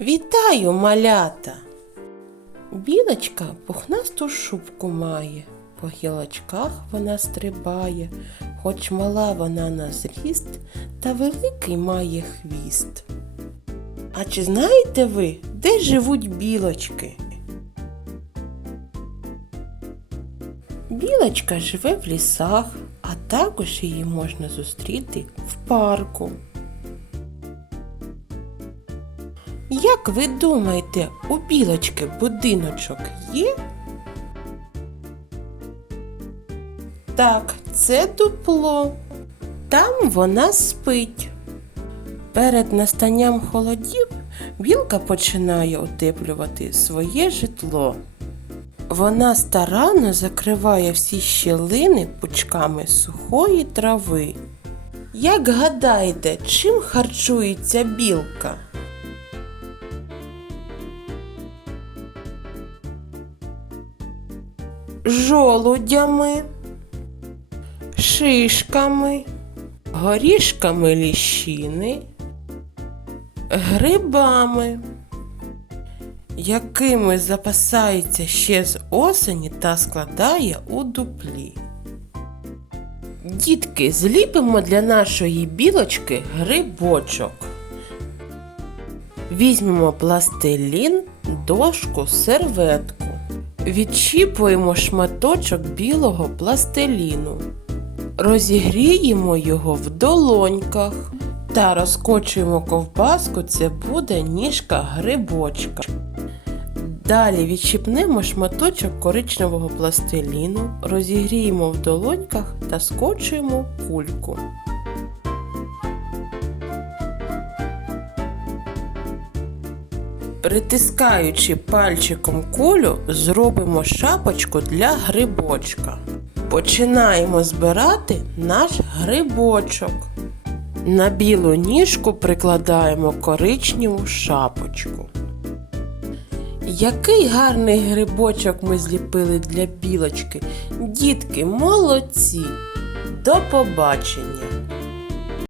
Вітаю, малята! Білочка пухнасту шубку має, по гілочках вона стрибає, хоч мала вона на зріст, та великий має хвіст. А чи знаєте ви, де живуть білочки? Білочка живе в лісах, а також її можна зустріти в парку. Як ви думаєте, у білочки будиночок є? Так, це дупло. Там вона спить. Перед настанням холодів білка починає утеплювати своє житло. Вона старанно закриває всі щілини пучками сухої трави. Як гадаєте, чим харчується білка? Жолудями, шишками, горішками ліщини, грибами, якими запасається ще з осені та складає у дуплі. Дітки, зліпимо для нашої білочки грибочок. Візьмемо пластилін, дошку, серветку. Відчіпуємо шматочок білого пластиліну. Розігріємо його в долоньках та розкочуємо ковбаску, це буде ніжка грибочка. Далі відчіпнемо шматочок коричневого пластиліну, розігріємо в долоньках та скочуємо кульку. Притискаючи пальчиком кулю, зробимо шапочку для грибочка. Починаємо збирати наш грибочок. На білу ніжку прикладаємо коричневу шапочку. Який гарний грибочок ми зліпили для білочки. Дітки, молодці! До побачення!